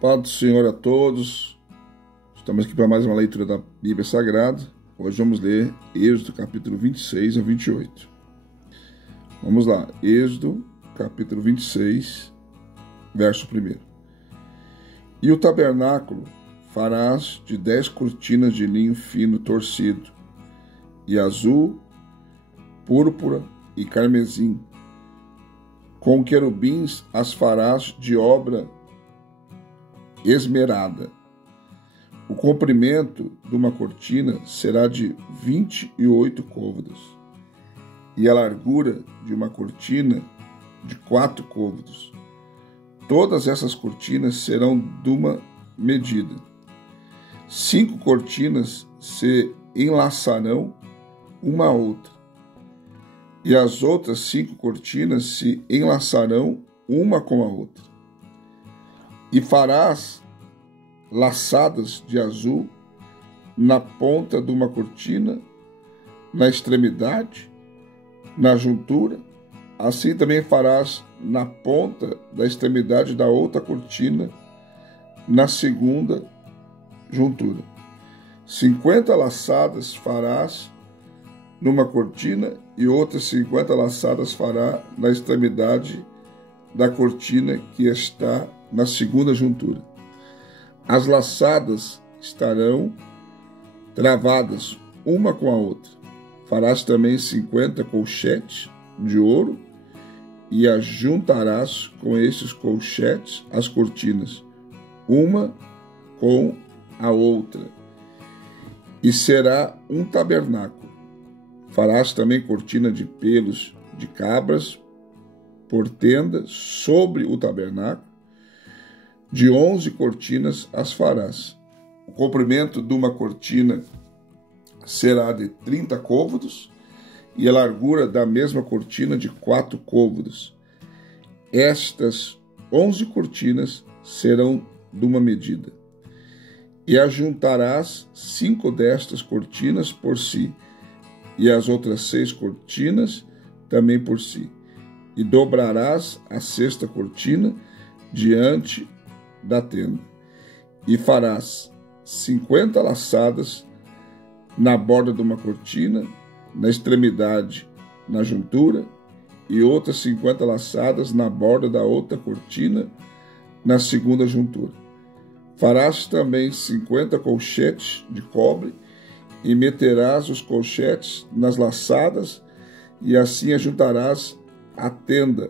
Paz do Senhor a todos. Estamos aqui para mais uma leitura da Bíblia Sagrada. Hoje vamos ler Êxodo capítulo 26 a 28. Vamos lá, Êxodo capítulo 26, verso 1. E o tabernáculo farás de 10 cortinas de linho fino torcido, e azul, púrpura e carmesim. Com querubins as farás de obra esmerada. O comprimento de uma cortina será de 28 côvados, e a largura de uma cortina de 4 côvados. Todas essas cortinas serão de uma medida. 5 cortinas se enlaçarão uma à outra, e as outras 5 cortinas se enlaçarão uma com a outra. E farás laçadas de azul na ponta de uma cortina, na extremidade, na juntura. Assim também farás na ponta da extremidade da outra cortina, na segunda juntura. 50 laçadas farás numa cortina e outras 50 laçadas fará na extremidade da cortina que está na segunda juntura. As laçadas estarão travadas uma com a outra. Farás também 50 colchetes de ouro e ajuntarás com esses colchetes as cortinas, uma com a outra. E será um tabernáculo. Farás também cortina de pelos de cabras por tenda sobre o tabernáculo. De 11 cortinas as farás. O comprimento de uma cortina será de 30 côvados e a largura da mesma cortina de 4 côvados. Estas 11 cortinas serão de uma medida. E ajuntarás 5 destas cortinas por si, e as outras 6 cortinas também por si. E dobrarás a 6ª cortina diante da tenda, e farás 50 laçadas na borda de uma cortina, na extremidade, na juntura, e outras 50 laçadas na borda da outra cortina, na segunda juntura. Farás também 50 colchetes de cobre, e meterás os colchetes nas laçadas, e assim ajuntarás a tenda,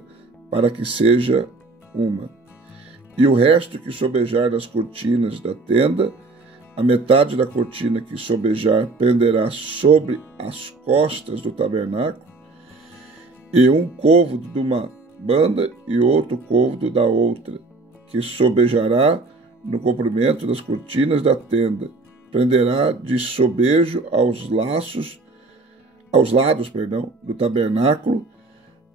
para que seja uma. E o resto que sobejar das cortinas da tenda, a metade da cortina que sobejar prenderá sobre as costas do tabernáculo, e um côvado de uma banda e outro côvado da outra, que sobejará no comprimento das cortinas da tenda. Prenderá de sobejo aos lados do tabernáculo,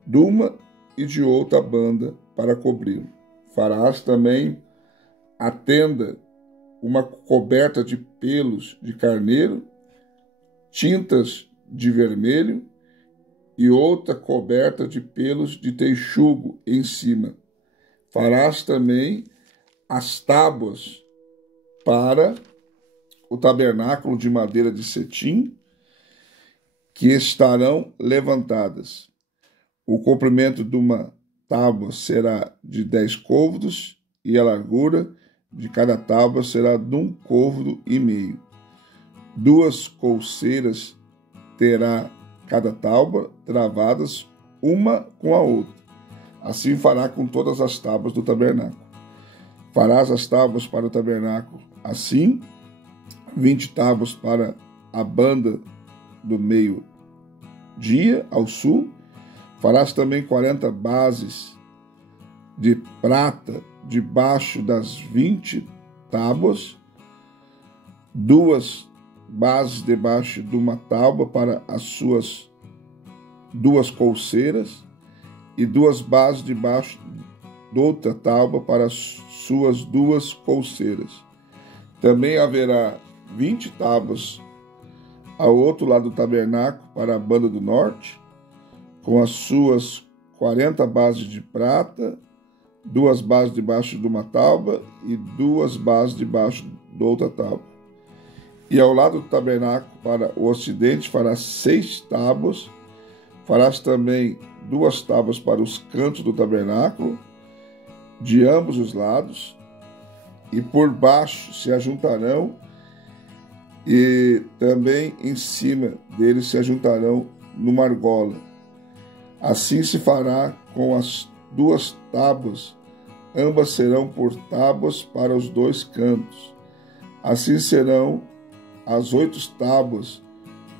de uma e de outra banda, para cobri-lo. Farás também a tenda uma coberta de pelos de carneiro, tintas de vermelho, e outra coberta de pelos de texugo em cima. Farás também as tábuas para o tabernáculo de madeira de cetim, que estarão levantadas. O comprimento de uma tábua será de 10 côvados, e a largura de cada tábua será de 1,5 côvado. 2 colseiras terá cada tábua, travadas uma com a outra. Assim fará com todas as tábuas do tabernáculo. Farás as tábuas para o tabernáculo assim: 20 tábuas para a banda do meio-dia ao sul. Farás também 40 bases de prata debaixo das 20 tábuas, 2 bases debaixo de uma tábua para as suas 2 colseiras, e 2 bases debaixo de outra tábua para as suas 2 colseiras. Também haverá 20 tábuas ao outro lado do tabernáculo para a banda do norte, com as suas 40 bases de prata, 2 bases debaixo de uma tábua e 2 bases debaixo de outra tábua. E ao lado do tabernáculo, para o ocidente, farás 6 tábuas. Farás também 2 tábuas para os cantos do tabernáculo, de ambos os lados, e por baixo se ajuntarão, e também em cima deles se ajuntarão numa argola. Assim se fará com as 2 tábuas, ambas serão por tábuas para os 2 cantos. Assim serão as 8 tábuas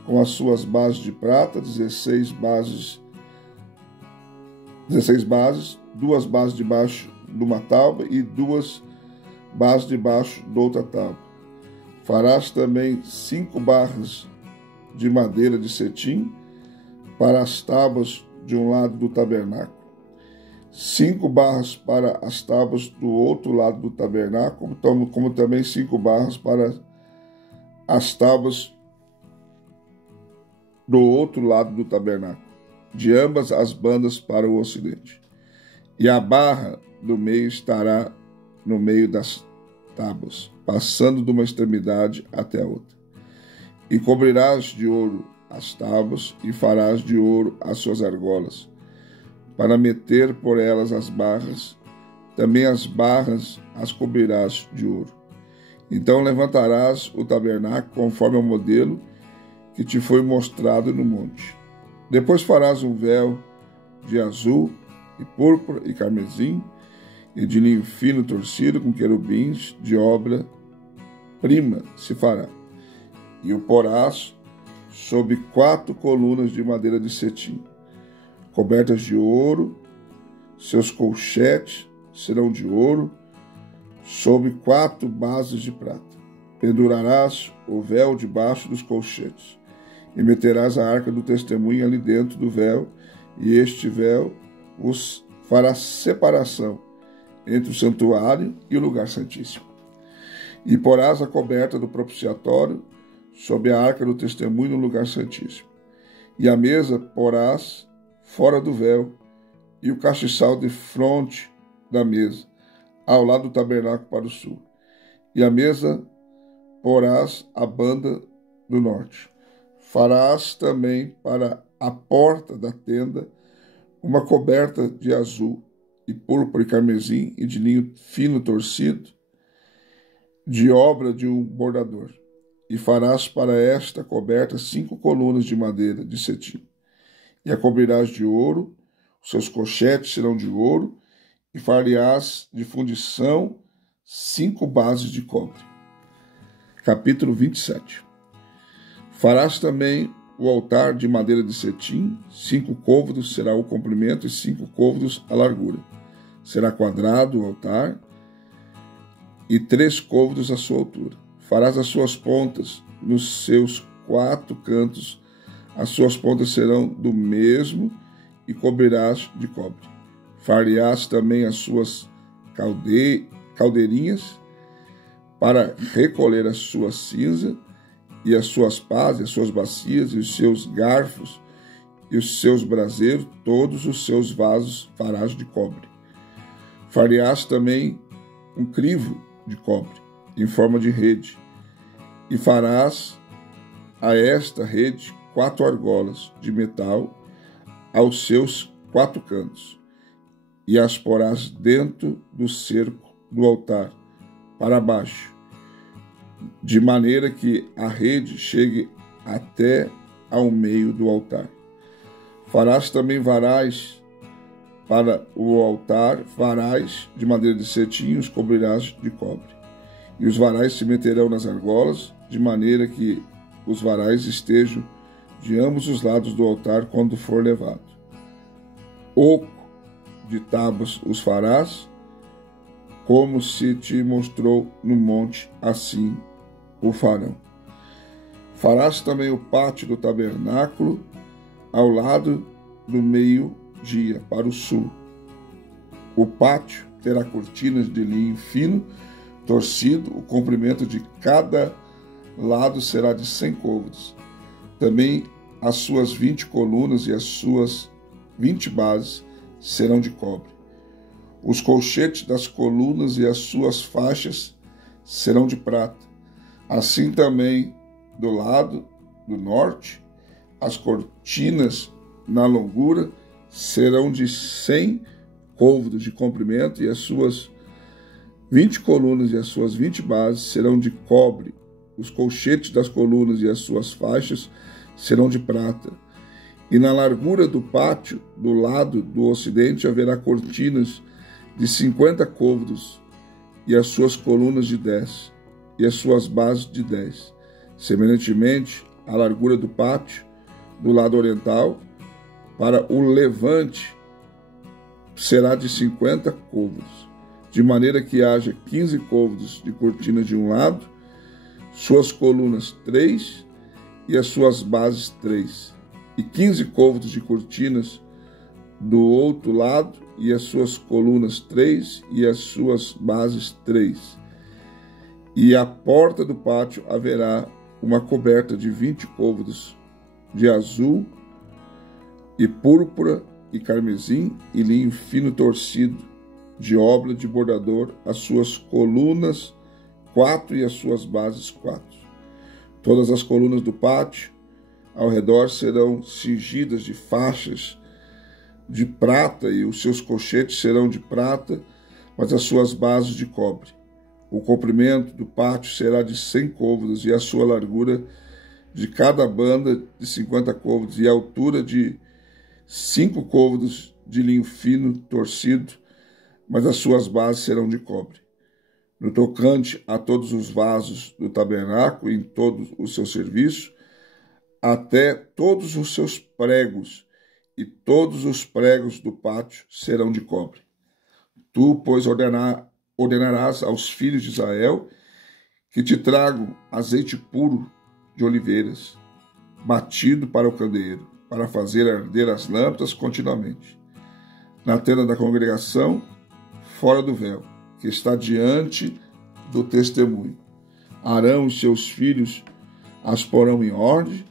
com as suas bases de prata, 16 bases, 2 bases debaixo de uma tábua e 2 bases debaixo de outra tábua. Farás também 5 barras de madeira de cetim para as tábuas de um lado do tabernáculo, 5 barras para as tábuas do outro lado do tabernáculo, como também 5 barras para as tábuas do outro lado do tabernáculo, de ambas as bandas para o ocidente. E a barra do meio estará no meio das tábuas, passando de uma extremidade até a outra. E cobrirás de ouro as tábuas, e farás de ouro as suas argolas, para meter por elas as barras. Também as barras as cobrirás de ouro. Então levantarás o tabernáculo conforme ao modelo que te foi mostrado no monte. Depois farás um véu de azul e púrpura e carmesim, e de linho fino torcido com querubins de obra-prima se fará. E o porás sob 4 colunas de madeira de cetim, cobertas de ouro. Seus colchetes serão de ouro, sob 4 bases de prata. Pendurarás o véu debaixo dos colchetes, e meterás a arca do testemunho ali dentro do véu, e este véu os fará separação entre o santuário e o lugar santíssimo. E porás a coberta do propiciatório sob a arca do testemunho no lugar santíssimo. E a mesa porás fora do véu, e o castiçal de fronte da mesa, ao lado do tabernáculo para o sul. E a mesa porás à banda do norte. Farás também para a porta da tenda uma coberta de azul e púrpura e carmesim e de linho fino torcido, de obra de um bordador. E farás para esta coberta 5 colunas de madeira de cetim. E a cobrirás de ouro, os seus colchetes serão de ouro, e far-lhe-ás de fundição 5 bases de cobre. Capítulo 27. Farás também o altar de madeira de cetim, 5 côvados será o comprimento e 5 côvados a largura. Será quadrado o altar e 3 côvados a sua altura. Farás as suas pontas nos seus 4 cantos, as suas pontas serão do mesmo, e cobrirás de cobre. Far-lhe-ás também as suas caldeirinhas para recolher a sua cinza, e as suas pás, e as suas bacias, e os seus garfos, e os seus braseiros, todos os seus vasos farás de cobre. Far-lhe-ás também um crivo de cobre, em forma de rede, e farás a esta rede 4 argolas de metal aos seus 4 cantos, e as porás dentro do cerco do altar, para baixo, de maneira que a rede chegue até ao meio do altar. Farás também varais para o altar, varais de madeira de cetim, os cobrirás de cobre. E os varais se meterão nas argolas, de maneira que os varais estejam de ambos os lados do altar quando for levado. Oco de tábuas os farás, como se te mostrou no monte, assim o farão. Farás também o pátio do tabernáculo ao lado do meio-dia, para o sul. O pátio terá cortinas de linho fino, torcido, o comprimento de cada lado será de 100 côvados. Também as suas 20 colunas e as suas 20 bases serão de cobre. Os colchetes das colunas e as suas faixas serão de prata. Assim também do lado do norte, as cortinas na longura serão de 100 côvados de comprimento e as suas 20 colunas e as suas 20 bases serão de cobre. Os colchetes das colunas e as suas faixas serão de prata. E na largura do pátio, do lado do ocidente, haverá cortinas de 50 côvados, e as suas colunas de 10, e as suas bases de 10. Semelhantemente, a largura do pátio, do lado oriental, para o levante, será de 50 côvados, de maneira que haja 15 côvados de cortina de um lado, suas colunas 3 e as suas bases 3, e 15 côvados de cortinas do outro lado, e as suas colunas 3 e as suas bases 3. E à porta do pátio haverá uma coberta de 20 côvados de azul e púrpura e carmesim e linho fino torcido de obra de bordador, as suas colunas 4 e as suas bases 4. Todas as colunas do pátio ao redor serão cingidas de faixas de prata, e os seus colchetes serão de prata, mas as suas bases de cobre. O comprimento do pátio será de 100 côvados, e a sua largura de cada banda de 50 côvados, e a altura de 5 côvados de linho fino torcido, mas as suas bases serão de cobre. No tocante a todos os vasos do tabernáculo, em todo o seu serviço, até todos os seus pregos, e todos os pregos do pátio serão de cobre. Tu, pois, ordenarás aos filhos de Israel que te tragam azeite puro de oliveiras, batido para o candeeiro, para fazer arder as lâmpadas continuamente. Na tenda da congregação, fora do véu, que está diante do testemunho. Arão e seus filhos as porão em ordem,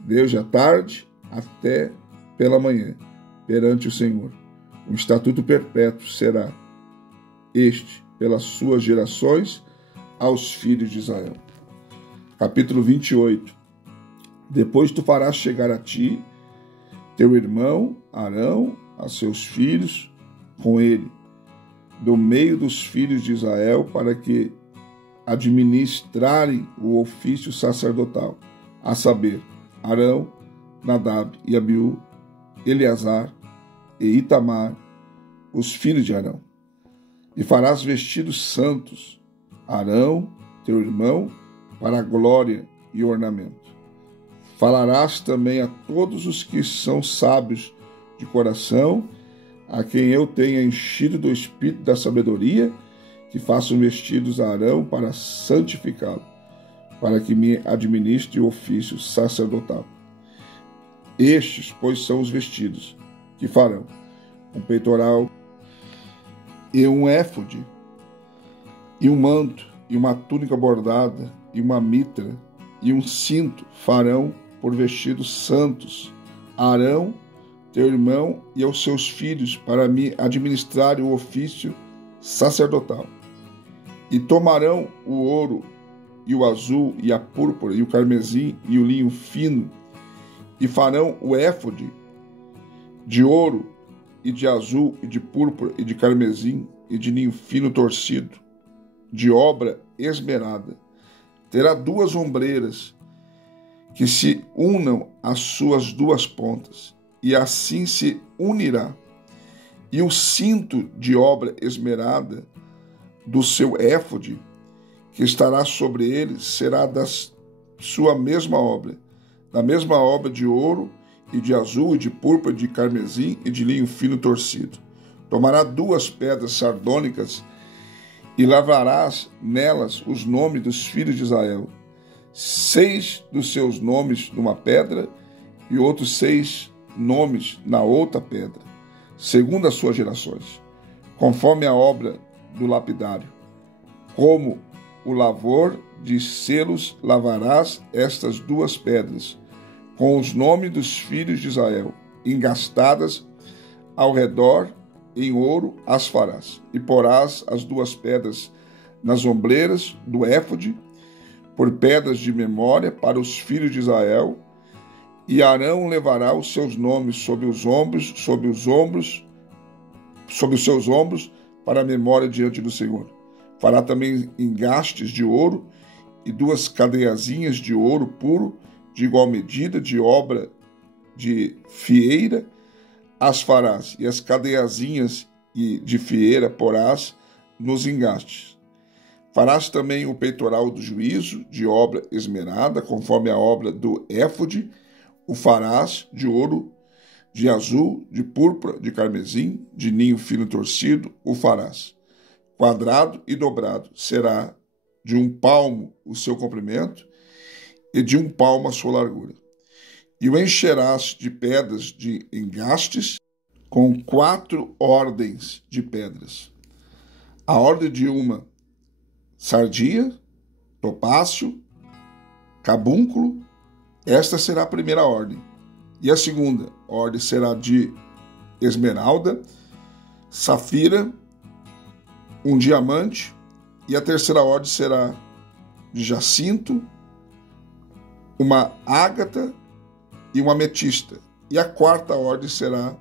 desde a tarde até pela manhã, perante o Senhor. Um estatuto perpétuo será este pelas suas gerações aos filhos de Israel. Capítulo 28. Depois tu farás chegar a ti teu irmão Arão, a seus filhos, com ele, do meio dos filhos de Israel, para que administrarem o ofício sacerdotal, a saber, Arão, Nadab e Abiú, Eleazar e Itamar, os filhos de Arão. E farás vestidos santos, Arão, teu irmão, para a glória e ornamento. Falarás também a todos os que são sábios de coração, a quem eu tenha enchido do espírito da sabedoria, que façam vestidos a Arão para santificá-lo, para que me administre o ofício sacerdotal. Estes, pois, são os vestidos que farão: um peitoral e um éfode, e um manto, e uma túnica bordada, e uma mitra, e um cinto farão por vestidos santos a Arão, teu irmão, e aos seus filhos, para me administrar o ofício sacerdotal. E tomarão o ouro, e o azul, e a púrpura, e o carmesim, e o linho fino, e farão o éfode de ouro, e de azul, e de púrpura, e de carmesim, e de linho fino torcido, de obra esmerada. Terá 2 ombreiras que se unam às suas 2 pontas, e assim se unirá. E o cinto de obra esmerada do seu éfode, que estará sobre ele, será da sua mesma obra, da mesma obra de ouro, e de azul, e de púrpura, de carmesim, e de linho fino torcido. Tomará 2 pedras sardônicas, e lavrarás nelas os nomes dos filhos de Israel, 6 dos seus nomes numa pedra, e outros 6 nomes na outra pedra, segundo as suas gerações, conforme a obra do lapidário. Como o lavor de selos lavarás estas 2 pedras, com os nomes dos filhos de Israel, engastadas ao redor em ouro as farás, e porás as duas pedras nas ombreiras do éfode, por pedras de memória para os filhos de Israel, e Arão levará os seus nomes sobre os seus ombros, para a memória diante do Senhor. Fará também engastes de ouro e duas cadeiazinhas de ouro puro, de igual medida, de obra de fieira, as farás, e as cadeiazinhas de fieira porás nos engastes. Farás também o peitoral do juízo, de obra esmerada, conforme a obra do éfode, o farás de ouro, de azul, de púrpura, de carmesim, de ninho fino torcido, o farás. Quadrado e dobrado, será de 1 palmo o seu comprimento e de 1 palmo a sua largura. E o encherás de pedras de engastes com 4 ordens de pedras. A ordem de uma, sardia, topácio, cabúnculo, esta será a primeira ordem. E a segunda ordem será de esmeralda, safira, um diamante, e a terceira ordem será de jacinto, uma ágata e uma ametista. E a quarta ordem será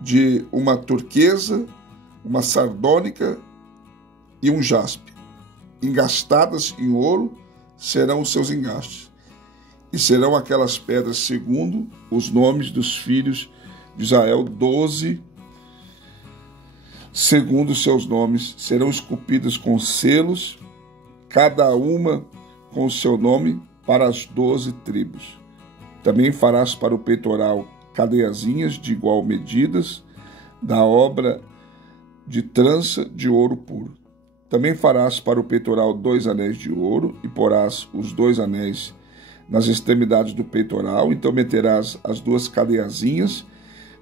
de uma turquesa, uma sardônica e um jaspe. Engastadas em ouro serão os seus engastes. E serão aquelas pedras segundo os nomes dos filhos de Israel, 12, segundo os seus nomes, serão esculpidas com selos, cada uma com o seu nome, para as 12 tribos. Também farás para o peitoral cadeiazinhas de igual medidas, da obra de trança de ouro puro. Também farás para o peitoral 2 anéis de ouro, e porás os 2 anéis nas extremidades do peitoral. Então meterás as 2 cadeiazinhas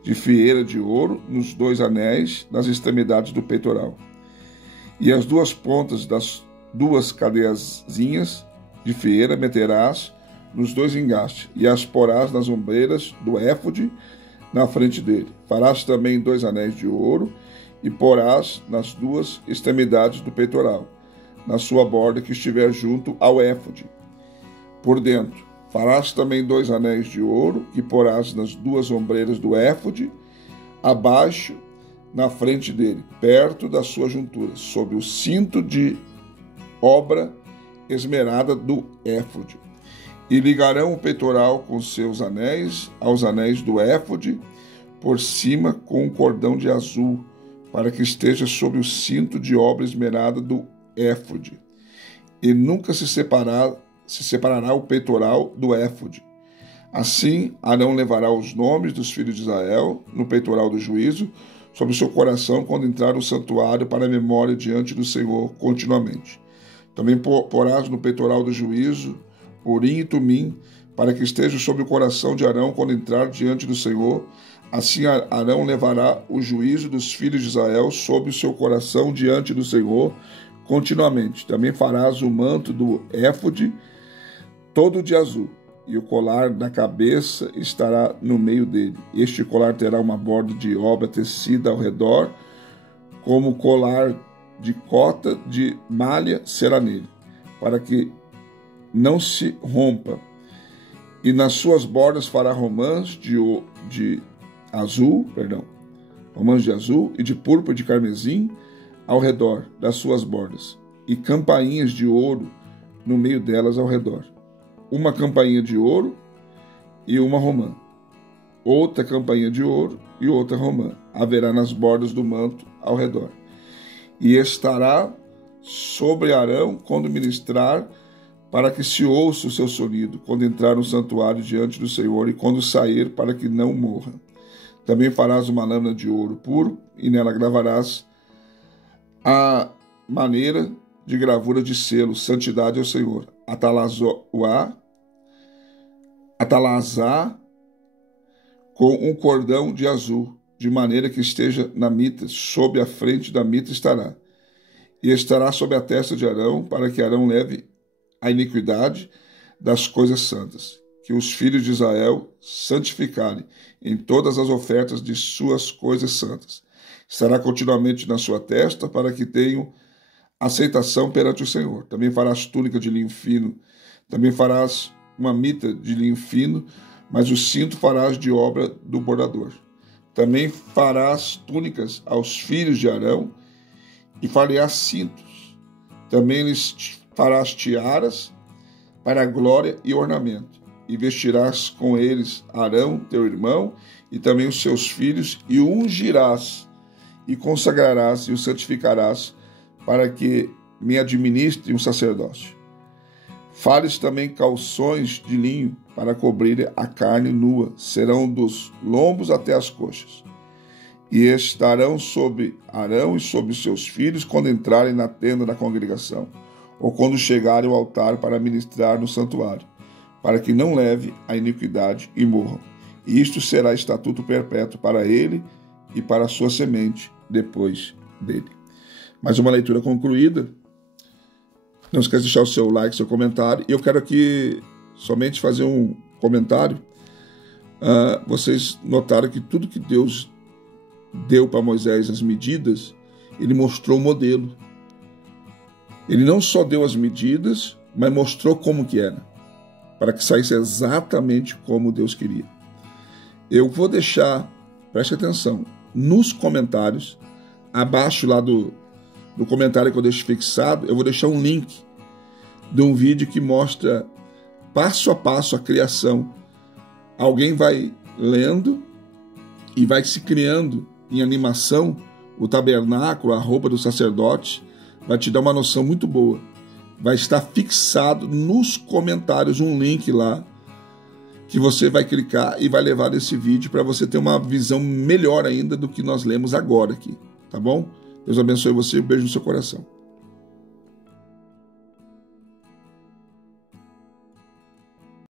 de fieira de ouro nos 2 anéis nas extremidades do peitoral. E as 2 pontas das 2 cadeiazinhas de fieira meterás nos 2 engastes, e as porás nas ombreiras do éfode na frente dele. Farás também 2 anéis de ouro, e porás nas 2 extremidades do peitoral, na sua borda que estiver junto ao éfode. Por dentro, farás também 2 anéis de ouro, que porás nas 2 ombreiras do éfode, abaixo, na frente dele, perto da sua juntura, sob o cinto de obra esmerada do éfode. E ligarão o peitoral com seus anéis aos anéis do éfode, por cima com um cordão de azul, para que esteja sob o cinto de obra esmerada do éfode. E nunca se separará o peitoral do éfode. Assim, Arão levará os nomes dos filhos de Israel no peitoral do juízo, sobre o seu coração, quando entrar no santuário, para a memória diante do Senhor continuamente. Também porás no peitoral do juízo Urim e Tumim, para que esteja sobre o coração de Arão quando entrar diante do Senhor. Assim Arão levará o juízo dos filhos de Israel sobre o seu coração diante do Senhor continuamente. Também farás o manto do éfode todo de azul, e o colar da cabeça estará no meio dele. Este colar terá uma borda de obra tecida ao redor, como colar de cota de malha será nele, para que não se rompa. E nas suas bordas fará romãs de azul e de púrpura de carmesim ao redor das suas bordas, e campainhas de ouro no meio delas ao redor. Uma campainha de ouro e uma romã, outra campainha de ouro e outra romã haverá nas bordas do manto ao redor. E estará sobre Arão quando ministrar, para que se ouça o seu sonido, quando entrar no santuário diante do Senhor, e quando sair, para que não morra. Também farás uma lâmina de ouro puro, e nela gravarás a maneira de gravura de selo, santidade ao Senhor, atalazá com um cordão de azul, de maneira que esteja na mitra, sob a frente da mitra estará. E estará sob a testa de Arão, para que Arão leve a iniquidade das coisas santas, que os filhos de Israel santificarem em todas as ofertas de suas coisas santas. Estará continuamente na sua testa, para que tenham aceitação perante o Senhor. Também farás túnica de linho fino, também farás uma mitra de linho fino, mas o cinto farás de obra do bordador. Também farás túnicas aos filhos de Arão e farás cintos. Também lhes farás tiaras para a glória e ornamento. E vestirás com eles Arão, teu irmão, e também os seus filhos, e o ungirás, e consagrarás, e o santificarás, para que me administre um sacerdócio. Fares também calções de linho, para cobrir a carne nua, serão dos lombos até as coxas. E estarão sobre Arão e sobre seus filhos, quando entrarem na tenda da congregação, ou quando chegarem ao altar para ministrar no santuário, para que não leve a iniquidade e morram. E isto será estatuto perpétuo para ele e para a sua semente depois dele. Mais uma leitura concluída. Não esqueça de deixar o seu like, seu comentário. E eu quero aqui somente fazer um comentário. Vocês notaram que tudo que Deus deu para Moisés, as medidas, ele mostrou o modelo. Ele não só deu as medidas, mas mostrou como que era, para que saísse exatamente como Deus queria. Eu vou deixar, preste atenção, nos comentários, abaixo lá do comentário que eu deixo fixado, eu vou deixar um link de um vídeo que mostra passo a passo a criação. Alguém vai lendo e vai se criando em animação o tabernáculo, a roupa do sacerdote, vai te dar uma noção muito boa. Vai estar fixado nos comentários um link lá que você vai clicar e vai levar esse vídeo para você ter uma visão melhor ainda do que nós lemos agora aqui, tá bom? Deus abençoe você, um beijo no seu coração.